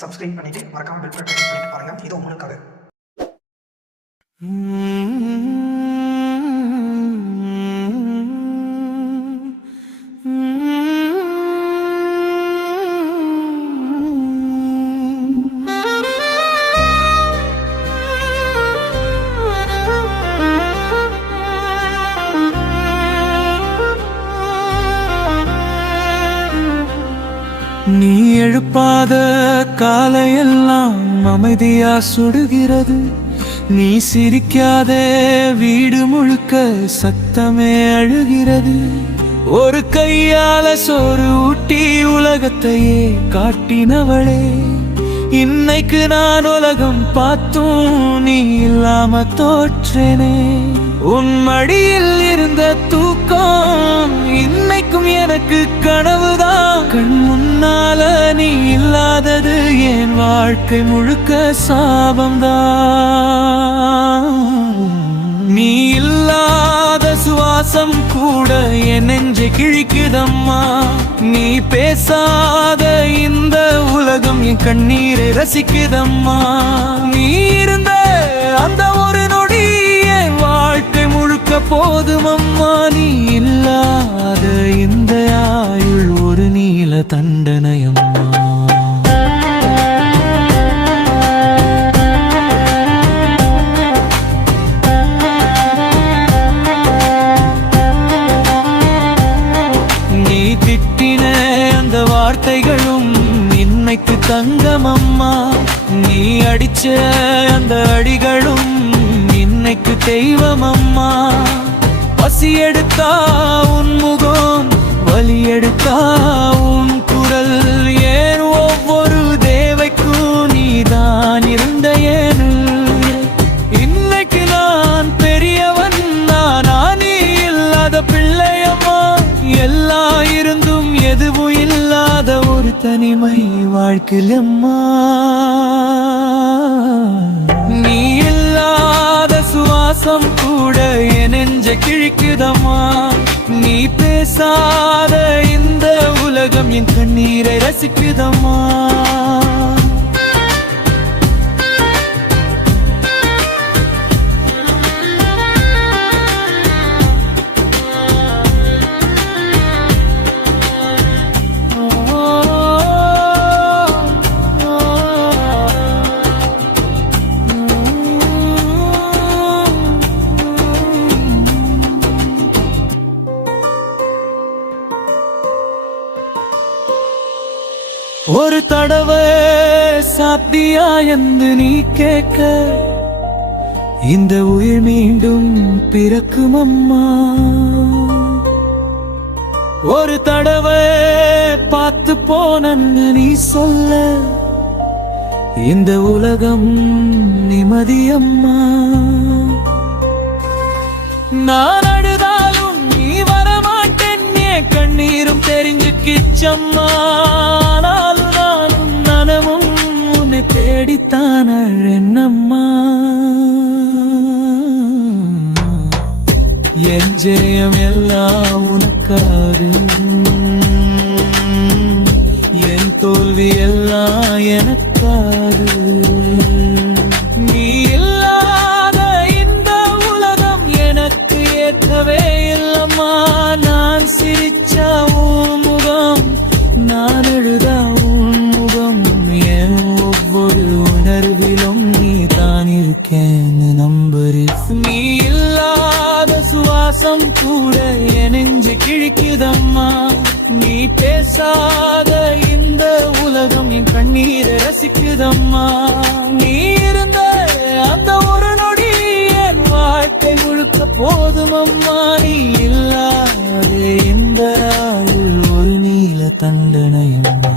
Subscribe பண்ணிட்டு மறக்காம bell button click பண்ணிட்டு பாருங்க. இது உங்களுக்காக. நீ எழுப்பாத காலையெல்லாம் அமைதியா சுடுகிறது. நீ சிரிக்காத வீடு முழுக்க சத்தமே அழுகிறது. ஒரு கையால சோறு ஊட்டி உலகத்தையே காட்டினவளே, இன்னைக்கு நான் உலகம் பார்த்தும் நீ இல்லாம தோற்றேனே. உன் மடியில் இருந்த தூக்கம் இன்னைக்கும் எனக்கு கனவுதான். கண் முன்னால நீ இல்லாதது என் வாழ்க்கை முழுக்க சாபம்தான். நீ இல்லாத சுவாசம் கூட என் நெஞ்சை கிழிக்குதம்மா. நீ பேசாத இந்த உலகம் என் கண்ணீரை ரசிக்குதம்மா. நீ இருந்த அந்த ஒரு நொடி என் வாழ்க்கை முழுக்க போதுமம்மா. நீ இல்லாத இந்த ஆயுள் ஒரு நீல தண்டனையம்மா. நீ திட்டின அந்த வார்த்தைகளும் இன்னைக்கு தங்கமம்மா. நீ அடிச்ச அந்த அடிகளும் இன்னைக்கு தெய்வமம்மா. பசி எடுத்தா உன் முகம், வலி எடுத்தா உன் குரல், ஏன் ஒவ்வொரு தேவைக்கும் நீதான் இருந்த ஏன். இன்னைக்கு நான் பெரியவன், நீ இல்லாத பிள்ளையம்மா. எல்லாம் இருந்தும் எதுவும் இல்லாத ஒரு தனிமை வாழ்க்கையம்மா. நீ இல்லாத சுவாசம் கூட என் நெஞ்ச கிழிக்குதம்மா. நீ பேசாத இந்த உலகம் என் கண்ணீரை ரசிக்குதம்மா. ஒரு தடவை சாத்தியா என்று நீ கேட்க, இந்த உயிர் மீண்டும் பிறக்கும் அம்மா. ஒரு தடவை பார்த்து போனன்னு நீ சொல்ல, இந்த உலகம் நிம்மதியம்மா. நான் அழுதாலும் நீ வரமாட்டேன், என் கண்ணீரும் தெரிஞ்சுக்கிச்சம்மா. தேடித்தான் என்னம்மா. என் ஜெயம் எல்லாம் உனக்காது, என் தோல்வி எல்லாம் எனக்காது. நீ இல்லாத இந்த உலகம் எனக்கு ஏற்கவே இல்லம்மா. நான் சிரிச்சா உன் முகம், நான் எழுதா உன் முகம், என் ஒவ்வொரு உணர்விலும் நீ தான் இருக்கேன்னு நம்பரு. நீ இல்லாத சுவாசம் கூட என் நெஞ்சு கிழிக்குதம்மா. நீ பேசாத இந்த உலகம் என் கண்ணீரை ரசிக்குதம்மா. நீ இருந்த அந்த ஒரு நொடி என் வாழ்க்கை முழுக்க போதுமம்மா. நீ இல்லாத இந்த ஆயுள் ஒரு நீல தண்டனையம்மா.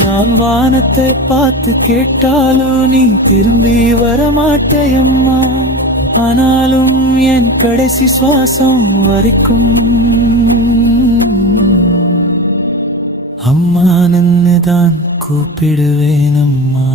நான் வானத்தை பார்த்து கேட்டாலும் நீ திரும்பி வரமாட்டேயம்மா. ஆனாலும் என் கடைசி சுவாசம் வரைக்கும் அம்மா நின்னுதான் கூப்பிடுவேன் அம்மா.